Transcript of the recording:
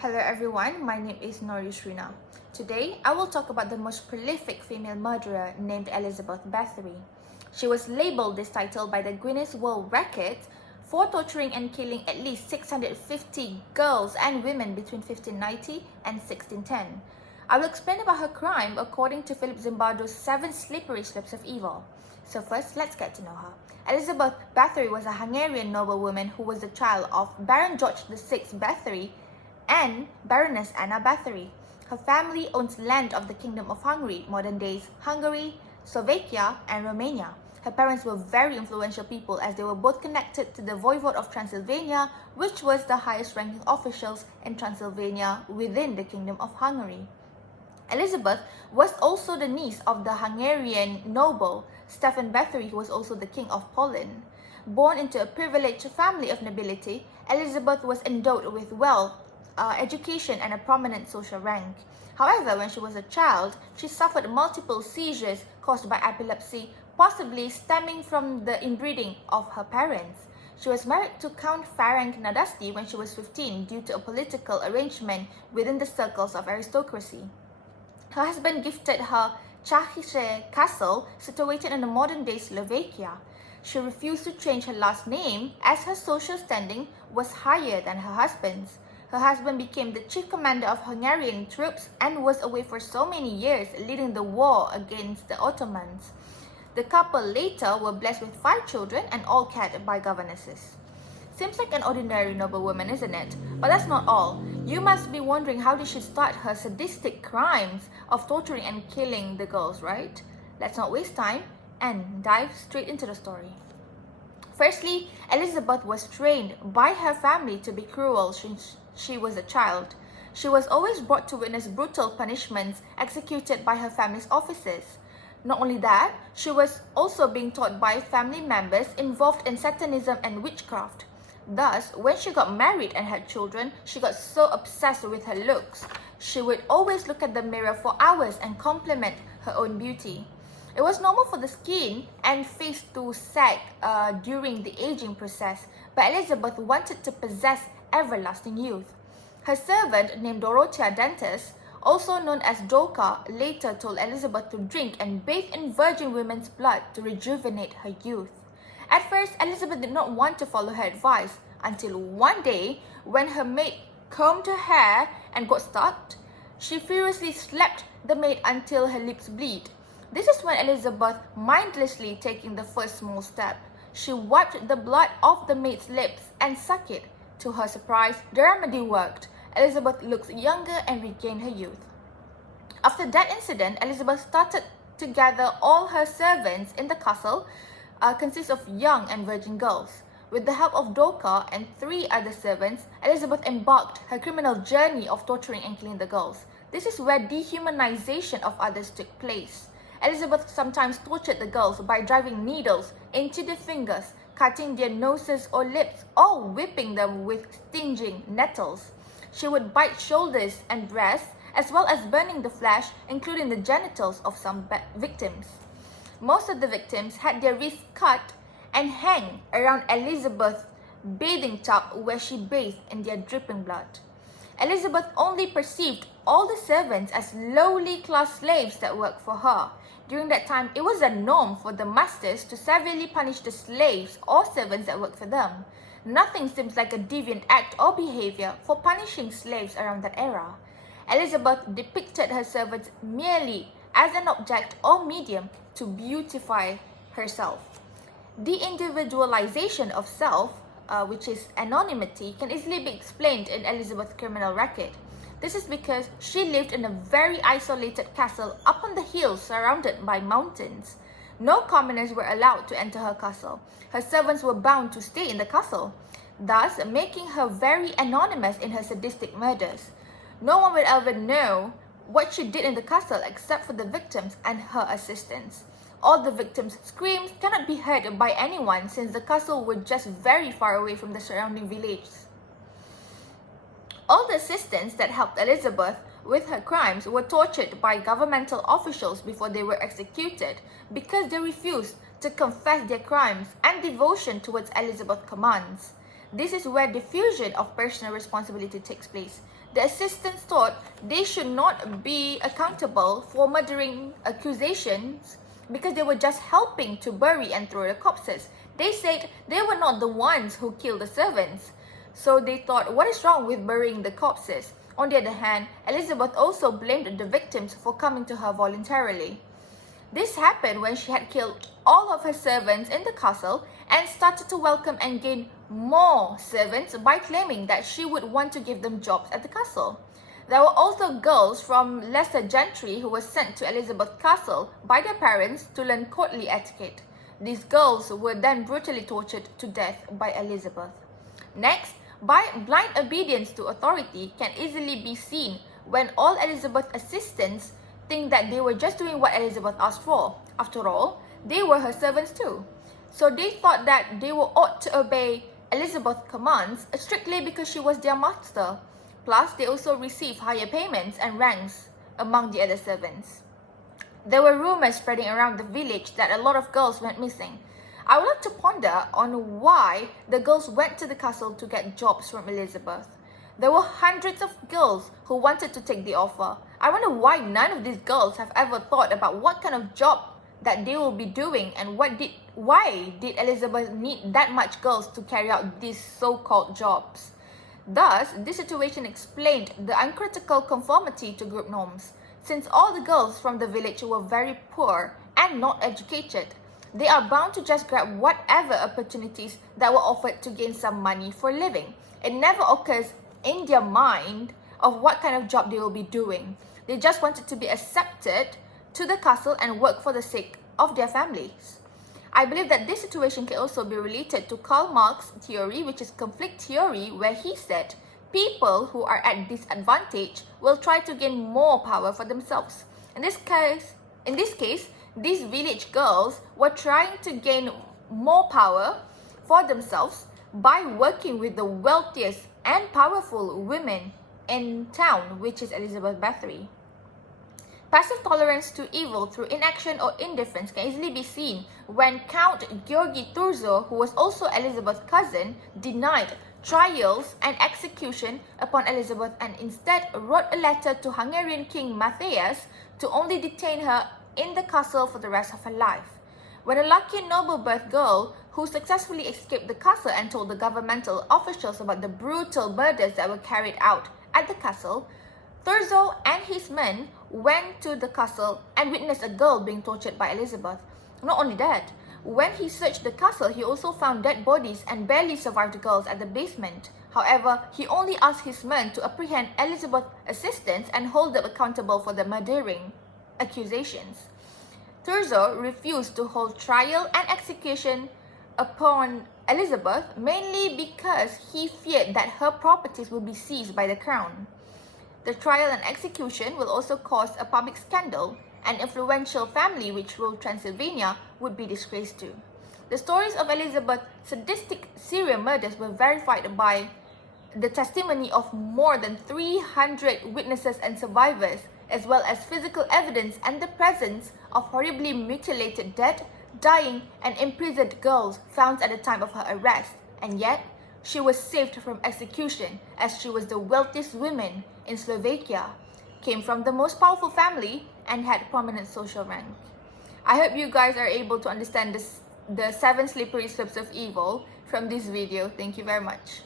Hello everyone, my name is Nori Shrina. Today, I will talk about the most prolific female murderer named Elizabeth Bathory. She was labeled this title by the Guinness World Records for torturing and killing at least 650 girls and women between 1590 and 1610. I will explain about her crime according to Philip Zimbardo's 7 Slippery Slopes of Evil. So first, let's get to know her. Elizabeth Bathory was a Hungarian noblewoman who was the child of Baron George VI Bathory and Baroness Anna Bathory. Her family owns land of the Kingdom of Hungary, modern days Hungary, Slovakia, and Romania. Her parents were very influential people as they were both connected to the Voivode of Transylvania, which was the highest ranking officials in Transylvania within the Kingdom of Hungary. Elizabeth was also the niece of the Hungarian noble Stefan Bathory, who was also the King of Poland. Born into a privileged family of nobility, Elizabeth was endowed with wealth, education, and a prominent social rank. However, when she was a child, she suffered multiple seizures caused by epilepsy, possibly stemming from the inbreeding of her parents. She was married to Count Ferenc Nadasdy when she was 15 due to a political arrangement within the circles of aristocracy. Her husband gifted her Čachice castle situated in the modern-day Slovakia. She refused to change her last name as her social standing was higher than her husband's. Her husband became the chief commander of Hungarian troops and was away for so many years, leading the war against the Ottomans. The couple later were blessed with 5 children and all cared by governesses. Seems like an ordinary noblewoman, isn't it? But that's not all. You must be wondering, how did she start her sadistic crimes of torturing and killing the girls, right? Let's not waste time and dive straight into the story. Firstly, Elizabeth was trained by her family to be cruel since she was a child. She was always brought to witness brutal punishments executed by her family's officers. Not only that, she was also being taught by family members involved in Satanism and witchcraft. Thus, when she got married and had children, she got so obsessed with her looks. She would always look at the mirror for hours and compliment her own beauty. It was normal for the skin and face to sag during the aging process, but Elizabeth wanted to possess everlasting youth. Her servant, named Dorothea Dantes, also known as Doka, later told Elizabeth to drink and bathe in virgin women's blood to rejuvenate her youth. At first, Elizabeth did not want to follow her advice until one day, when her maid combed her hair and got stuck, she furiously slapped the maid until her lips bleed. This is when Elizabeth mindlessly taking the first small step. She wiped the blood off the maid's lips and sucked it. To her surprise, the remedy worked. Elizabeth looked younger and regained her youth. After that incident, Elizabeth started to gather all her servants in the castle, consists of young and virgin girls. With the help of Doka and 3 other servants, Elizabeth embarked her criminal journey of torturing and killing the girls. This is where dehumanization of others took place. Elizabeth sometimes tortured the girls by driving needles into their fingers, cutting their noses or lips, or whipping them with stinging nettles. She would bite shoulders and breasts, as well as burning the flesh, including the genitals of some victims. Most of the victims had their wrists cut and hang around Elizabeth's bathing tub where she bathed in their dripping blood. Elizabeth only perceived all the servants as lowly class slaves that worked for her. During that time, it was a norm for the masters to severely punish the slaves or servants that worked for them. Nothing seems like a deviant act or behavior for punishing slaves around that era. Elizabeth depicted her servants merely as an object or medium to beautify herself. De-individualization of self, which is anonymity, can easily be explained in Elizabeth's criminal record. This is because she lived in a very isolated castle up on the hills surrounded by mountains. No commoners were allowed to enter her castle. Her servants were bound to stay in the castle, thus making her very anonymous in her sadistic murders. No one would ever know what she did in the castle except for the victims and her assistants. All the victims' screams cannot be heard by anyone since the castle was just very far away from the surrounding villages. All the assistants that helped Elizabeth with her crimes were tortured by governmental officials before they were executed because they refused to confess their crimes and devotion towards Elizabeth's commands. This is where diffusion of personal responsibility takes place. The assistants thought they should not be accountable for murdering accusations because they were just helping to bury and throw the corpses. They said they were not the ones who killed the servants. So they thought, what is wrong with burying the corpses? On the other hand, Elizabeth also blamed the victims for coming to her voluntarily. This happened when she had killed all of her servants in the castle and started to welcome and gain more servants by claiming that she would want to give them jobs at the castle. There were also girls from lesser gentry who were sent to Elizabeth Castle by their parents to learn courtly etiquette. These girls were then brutally tortured to death by Elizabeth. Next, blind obedience to authority can easily be seen when all Elizabeth's assistants think that they were just doing what Elizabeth asked for. After all, they were her servants too. So they thought that they ought to obey Elizabeth's commands strictly because she was their master. Plus, they also received higher payments and ranks among the other servants. There were rumors spreading around the village that a lot of girls went missing. I would like to ponder on why the girls went to the castle to get jobs from Elizabeth. There were hundreds of girls who wanted to take the offer. I wonder why none of these girls have ever thought about what kind of job that they will be doing and why did Elizabeth need that much girls to carry out these so-called jobs. Thus, this situation explained the uncritical conformity to group norms. Since all the girls from the village were very poor and not educated, they are bound to just grab whatever opportunities that were offered to gain some money for living. It never occurs in their mind of what kind of job they will be doing. They just wanted to be accepted to the castle and work for the sake of their families. I believe that this situation can also be related to Karl Marx's theory, which is conflict theory, where he said people who are at disadvantage will try to gain more power for themselves. In this case, these village girls were trying to gain more power for themselves by working with the wealthiest and powerful women in town, which is Elizabeth Bathory. Passive tolerance to evil through inaction or indifference can easily be seen when Count Georgi Thurzo, who was also Elizabeth's cousin, denied trials and execution upon Elizabeth and instead wrote a letter to Hungarian King Matthias to only detain her in the castle for the rest of her life. When a lucky noble-birth girl who successfully escaped the castle and told the governmental officials about the brutal murders that were carried out at the castle, Thurzo and his men went to the castle and witnessed a girl being tortured by Elizabeth. Not only that, when he searched the castle, he also found dead bodies and barely survived girls at the basement. However, he only asked his men to apprehend Elizabeth's assistants and hold them accountable for the murdering accusations. Thurzo refused to hold trial and execution upon Elizabeth, mainly because he feared that her properties would be seized by the crown. The trial and execution will also cause a public scandal. An influential family which ruled Transylvania would be disgraced too. The stories of Elizabeth's sadistic serial murders were verified by the testimony of more than 300 witnesses and survivors, as well as physical evidence and the presence of horribly mutilated dead, dying, and imprisoned girls found at the time of her arrest. And yet, she was saved from execution as she was the wealthiest woman in Slovakia, came from the most powerful family, and had prominent social rank. I hope you guys are able to understand the 7 slippery slopes of evil from this video. Thank you very much.